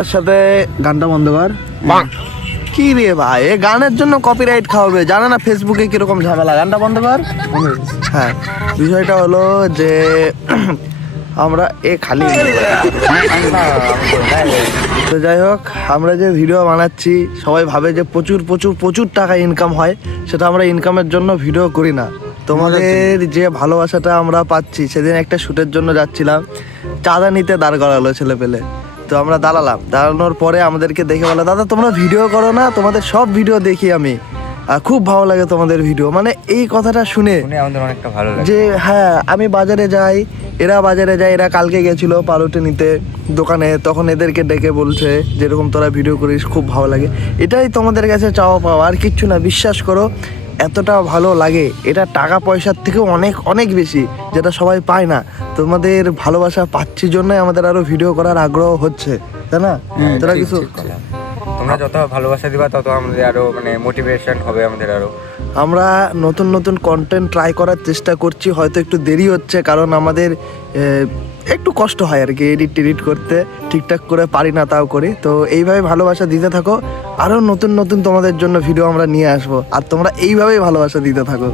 তার সাথে গানটা বন্ধ কর। কি রে ভাই, এ গানের জন্য কপিরাইট খাওয়াবে, জানে না ফেসবুকে কিরকম ঝামেলা। গানটা বন্ধ কর। হ্যাঁ, বিষয়টা হলো যে আমরা খালি তো যাই হোক, আমরা যে ভিডিও বানাচ্ছি সবাই ভাবে যে প্রচুর প্রচুর প্রচুর টাকা ইনকাম হয়, সেটা আমরা ইনকামের জন্য ভিডিও করি না। তোমাদের যে ভালোবাসাটা আমরা পাচ্ছি, সেদিন একটা শ্যুটের জন্য যাচ্ছিলাম, চাঁদা নিতে দাঁড় করালো ছেলে পেলে। তো আমরা দাঁড়ানোর পরে আমাদেরকে দেখে বলে, দাদা তোমরা ভিডিও করো না? তোমাদের সব ভিডিও দেখি আমি, খুব ভালো লাগে তোমাদের ভিডিও। মানে এই কথাটা শুনে আমাদের অনেকটা ভালো লাগে যে হ্যাঁ, আমি বাজারে যাই, এরা বাজারে যায়, এরা কালকে গেছিলো পাউরুটি নিতে দোকানে, তখন এদেরকে ডেকে বলছে যেরকম তোরা ভিডিও করিস খুব ভালো লাগে। এটাই তোমাদের কাছে চাওয়া পাওয়া, আর কিচ্ছু না। বিশ্বাস করো, এতটা ভালো লাগে, এটা টাকা পয়সার থেকেও অনেক অনেক বেশি, যেটা সবাই পায় না। তোমাদের ভালোবাসা পাচ্ছি জন্যই আমাদের আরো ভিডিও করার আগ্রহ হচ্ছে, তাই না? তোরা কিছু তোমরা যত ভালোবাসা দিবা তত আমাদের আরো মানে মোটিভেশন হবে আমাদের আরো। আমরা নতুন নতুন কন্টেন্ট ট্রাই করার চেষ্টা করছি, হয়তো একটু দেরি হচ্ছে কারণ আমাদের একটু কষ্ট হয় আর কি এডিট করতে, ঠিকঠাক করে পারি না, তাও করি। তো এইভাবে ভালোবাসা দিতে থাকো, আরও নতুন নতুন তোমাদের জন্য ভিডিও আমরা নিয়ে আসবো, আর তোমরা এইভাবেই ভালোবাসা দিতে থাকো।